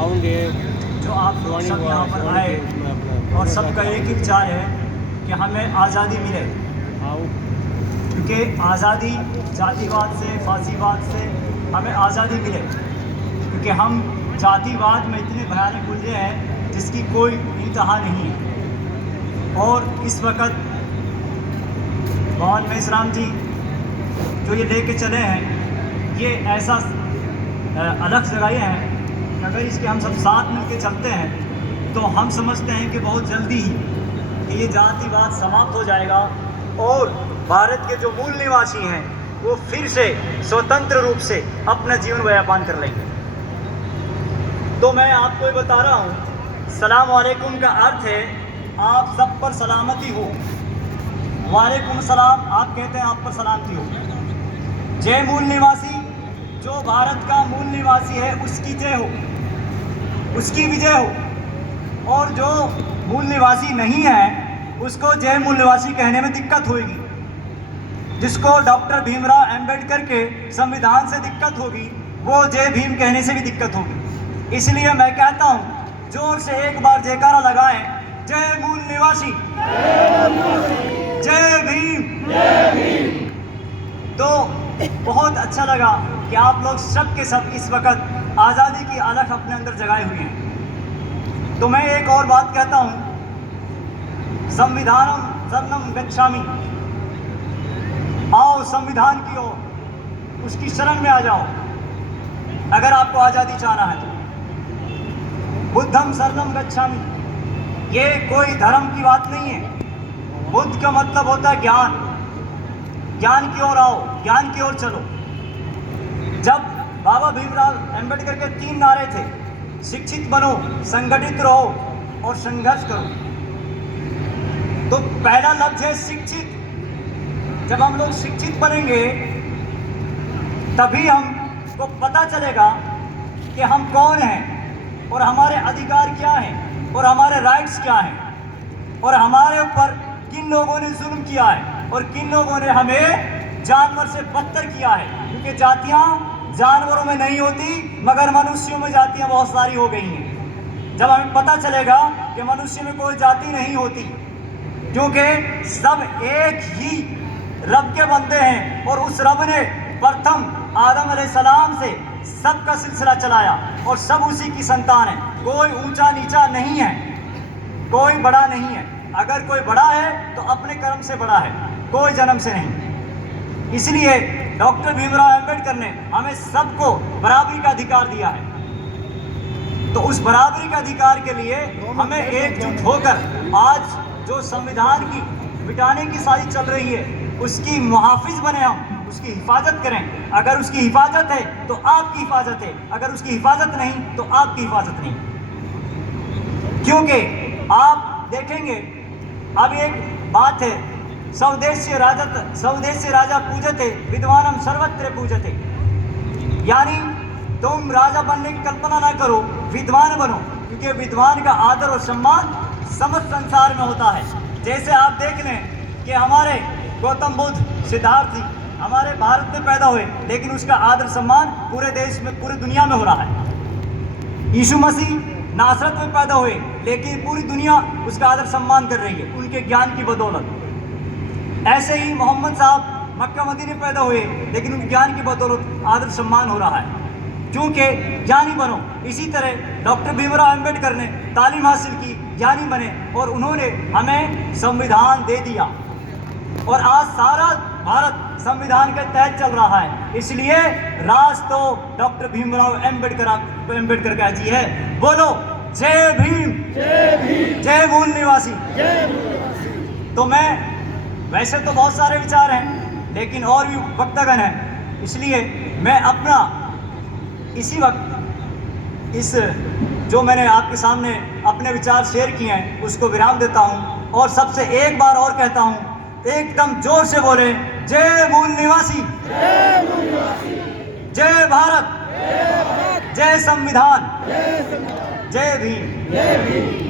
आऊँगे जो आप लोग सब यहाँ पर आए और सबका एक ही विचार है कि हमें आज़ादी मिले, आऊँ क्योंकि आज़ादी जातिवाद से, फांसीवाद से हमें आज़ादी मिले, क्योंकि हम जातिवाद में इतने भयानक उलझे हैं जिसकी कोई इंतहा नहीं है। और इस वक्त मोहन मेसराम जी जो ये लेके चले हैं, ये ऐसा अलग जगाए हैं कि अगर इसके हम सब साथ मिलके चलते हैं तो हम समझते हैं कि बहुत जल्दी ही कि ये जातिवाद समाप्त हो जाएगा और भारत के जो मूल निवासी हैं वो फिर से स्वतंत्र रूप से अपना जीवन व्यापन कर लेंगे। तो मैं आपको ये बता रहा हूँ, सलाम वालेकुम का अर्थ है आप सब पर सलामती हो। वालेकुम सलाम आप कहते हैं आप पर सलामती हो। जय मूल निवासी, जो भारत का मूल निवासी है उसकी जय हो, उसकी विजय हो। और जो मूल निवासी नहीं है उसको जय मूल निवासी कहने में दिक्कत होगी। जिसको डॉक्टर भीमराव अंबेडकर के संविधान से दिक्कत होगी वो जय भीम कहने से भी दिक्कत होगी। इसलिए मैं कहता हूँ जोर से एक बार जयकारा लगाएं, जय मूल निवासी, जय भीम। तो बहुत अच्छा लगा कि आप लोग सब के सब इस वक्त आज़ादी की अलख अपने अंदर जगाए हुए हैं। तो मैं एक और बात कहता हूँ, संविधानम शरणम गच्छामि, आओ संविधान की ओर, उसकी शरण में आ जाओ अगर आपको आज़ादी चाहना है तो। बुद्धम शरणम गच्छामि, ये कोई धर्म की बात नहीं है। बुद्ध का मतलब होता है ज्ञान। ज्ञान की ओर आओ, ज्ञान की ओर चलो। जब बाबा भीमराव अंबेडकर के 3 नारे थे, शिक्षित बनो, संगठित रहो और संघर्ष करो, तो पहला लक्ष्य है शिक्षित। जब हम लोग शिक्षित बनेंगे तभी हमको पता चलेगा कि हम कौन हैं और हमारे अधिकार क्या हैं और हमारे राइट्स क्या हैं और हमारे ऊपर किन लोगों ने जुल्म किया है और किन लोगों ने हमें जानवर से बदतर किया है। क्योंकि जातियां जानवरों में नहीं होती मगर मनुष्यों में जातियां बहुत सारी हो गई हैं। जब हमें पता चलेगा कि मनुष्य में कोई जाति नहीं होती, क्योंकि सब एक ही रब के बंदे हैं और उस रब ने प्रथम आदम अलैहिस्सलाम से सबका सिलसिला चलाया और सब उसी की संतान है। कोई ऊंचा नीचा नहीं है, कोई बड़ा नहीं है। अगर कोई बड़ा है तो अपने कर्म से बड़ा है, कोई जन्म से नहीं। इसलिए डॉक्टर भीमराव अंबेडकर ने हमें सबको बराबरी का अधिकार दिया है। तो उस बराबरी का अधिकार के लिए हमें एकजुट होकर आज जो संविधान की मिटाने की साजिश चल रही है उसकी मुहाफिज बने, हम उसकी हिफाजत करें। अगर उसकी हिफाजत है तो आपकी हिफाजत है, अगर उसकी हिफाजत नहीं तो आपकी हिफाजत नहीं। क्योंकि आप देखेंगे अब एक बात है, स्वदेशी राजा पूजते विद्वानम सर्वत्र पूजते, यानी तुम राजा बनने की कल्पना ना करो, विद्वान बनो, क्योंकि विद्वान का आदर और सम्मान समस्त संसार में होता है। जैसे आप देख लें कि हमारे गौतम बुद्ध, सिद्धार्थ जी हमारे भारत में पैदा हुए लेकिन उसका आदर सम्मान पूरे देश में, पूरी दुनिया में हो रहा है। यीशु मसीह नासरत में पैदा हुए लेकिन पूरी दुनिया उसका आदर सम्मान कर रही है उनके ज्ञान की बदौलत। ऐसे ही मोहम्मद साहब मक्का मदीने में पैदा हुए लेकिन उनके ज्ञान की बदौलत आदर सम्मान हो रहा है, क्योंकि ज्ञानी बनो। इसी तरह डॉक्टर भीमराव अंबेडकर ने तालीम हासिल की, ज्ञानी बने और उन्होंने हमें संविधान दे दिया और आज सारा भारत संविधान के तहत चल रहा है। इसलिए राज तो डॉक्टर भीमराव अंबेडकर का जी है। बोलो जय भीम, जय मूल निवासी। तो मैं, वैसे तो बहुत सारे विचार हैं लेकिन और भी वक्तगण हैं, इसलिए मैं अपना इसी वक्त इस जो मैंने आपके सामने अपने विचार शेयर किए हैं उसको विराम देता हूं और सबसे एक बार और कहता हूं, एकदम जोर से बोले, जय मूल निवासी, जय भारत, जय संविधान, जय भीम।